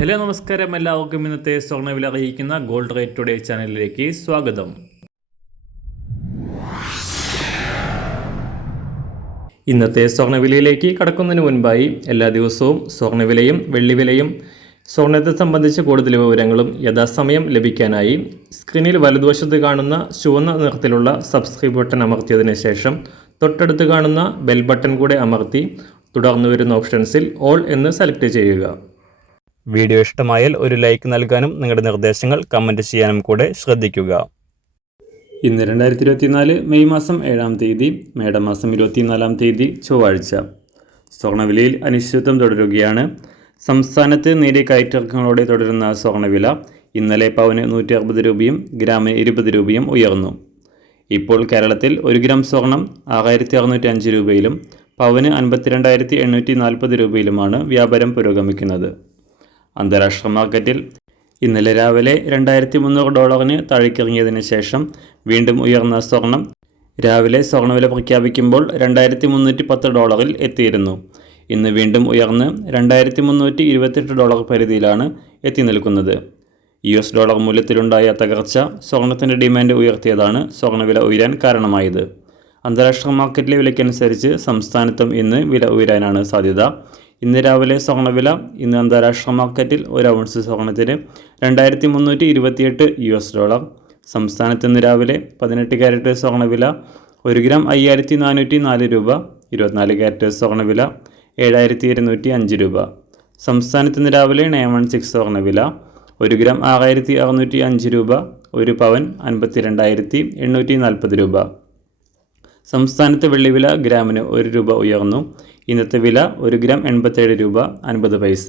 Hello നമസ്കാരം, എല്ലാവർക്കും ഇന്നത്തെ സ്വർണ്ണവില അറിയിക്കുന്ന ഗോൾഡ് റേറ്റ് ടുഡേ ചാനലിലേക്ക് സ്വാഗതം. ഇന്നത്തെ സ്വർണ്ണവിലയിലേക്ക് കടക്കുന്നതിന് മുൻപായി എല്ലാ ദിവസവും സ്വർണ്ണവിലയും വെള്ളിവിലയും സ്വർണ്ണത്തെ സംബന്ധിച്ച കൂടുതൽ വിവരങ്ങളും യഥാസമയം ലഭിക്കാനായി സ്ക്രീനിൽ വലതുവശത്ത് കാണുന്ന ചുവന്ന നിറത്തിലുള്ള സബ്സ്ക്രൈബ് ബട്ടൺ അമർത്തിയതിനു ശേഷം തൊട്ടടുത്ത് കാണുന്ന ബെൽ ബട്ടൺ കൂടെ അമർത്തി തുടർന്ന് വരുന്ന ഓപ്ഷൻസിൽ ഓൾ എന്ന് സെലക്ട് ചെയ്യുക. വീഡിയോ ഇഷ്ടമായാൽ ഒരു ലൈക്ക് നൽകാനും നിങ്ങളുടെ നിർദ്ദേശങ്ങൾ കമൻറ്റ് ചെയ്യാനും കൂടെ ശ്രദ്ധിക്കുക. ഇന്ന് 2024 മെയ് മാസം 7-ാം തീയതി, മേടമാസം 24-ാം തീയതി ചൊവ്വാഴ്ച. സ്വർണ്ണവിലയിൽ അനിശ്ചിതത്വം തുടരുകയാണ്. സംസ്ഥാനത്ത് നേരിയ കയറ്റിറക്കങ്ങളോടെ തുടരുന്ന സ്വർണ്ണവില ഇന്നലെ പവന് 160 രൂപയും ഗ്രാമിന് 20 രൂപയും ഉയർന്നു. ഇപ്പോൾ കേരളത്തിൽ 1 ഗ്രാം സ്വർണം 6605 രൂപയിലും പവന് 52,840 രൂപയിലുമാണ് വ്യാപാരം പുരോഗമിക്കുന്നത്. അന്താരാഷ്ട്ര മാർക്കറ്റിൽ ഇന്നലെ രാവിലെ $2,300 താഴേക്കിറങ്ങിയതിന് ശേഷം വീണ്ടും ഉയർന്ന സ്വർണം രാവിലെ സ്വർണ്ണവില പ്രഖ്യാപിക്കുമ്പോൾ $2,310 എത്തിയിരുന്നു. ഇന്ന് വീണ്ടും ഉയർന്ന് $2,328 പരിധിയിലാണ് എത്തി നിൽക്കുന്നത്. US ഡോളർ മൂല്യത്തിലുണ്ടായ തകർച്ച സ്വർണത്തിൻ്റെ ഡിമാൻഡ് ഉയർത്തിയതാണ് സ്വർണ്ണവില ഉയരാൻ കാരണമായത്. അന്താരാഷ്ട്ര മാർക്കറ്റിലെ വിലയ്ക്കനുസരിച്ച് സംസ്ഥാനത്തും ഇന്ന് വില ഉയരാനാണ് സാധ്യത. ഇന്ന് രാവിലെ സ്വർണ്ണവില ഇന്ന് അന്താരാഷ്ട്ര മാർക്കറ്റിൽ 1 ഔൺസ് സ്വർണത്തിന് $2,328. സംസ്ഥാനത്ത് ഇന്ന് രാവിലെ 18 ക്യാരറ്റ് സ്വർണ്ണവില 1 ഗ്രാം 5,404 രൂപ. 24 ക്യാരറ്റ് സ്വർണ്ണവില 7,205 രൂപ. സംസ്ഥാനത്ത് ഇന്ന് രാവിലെ 916 സ്വർണ്ണവില 1 ഗ്രാം 6,605 രൂപ. 1 പവൻ 52,840 രൂപ. സംസ്ഥാനത്ത് വെള്ളിവില ഗ്രാമിന് 1 രൂപ ഉയർന്നു. ഇന്നത്തെ വില 1 ഗ്രാം 87 രൂപ 50 പൈസ.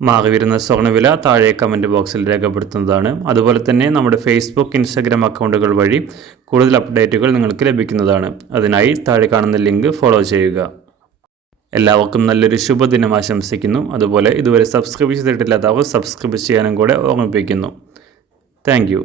മാറിവരുന്ന സ്വർണ്ണവില താഴെ കമൻറ്റ് ബോക്സിൽ രേഖപ്പെടുത്തുന്നതാണ്. അതുപോലെ തന്നെ നമ്മുടെ ഫേസ്ബുക്ക്, ഇൻസ്റ്റാഗ്രാം അക്കൗണ്ടുകൾ വഴി കൂടുതൽ അപ്ഡേറ്റുകൾ നിങ്ങൾക്ക് ലഭിക്കുന്നതാണ്. അതിനായി താഴെ കാണുന്ന ലിങ്ക് ഫോളോ ചെയ്യുക. എല്ലാവർക്കും നല്ലൊരു ശുഭദിനം ആശംസിക്കുന്നു. അതുപോലെ ഇതുവരെ സബ്സ്ക്രൈബ് ചെയ്തിട്ടില്ലാത്തവർ സബ്സ്ക്രൈബ് ചെയ്യാനും കൂടെ ഓർമ്മിപ്പിക്കുന്നു. Thank you.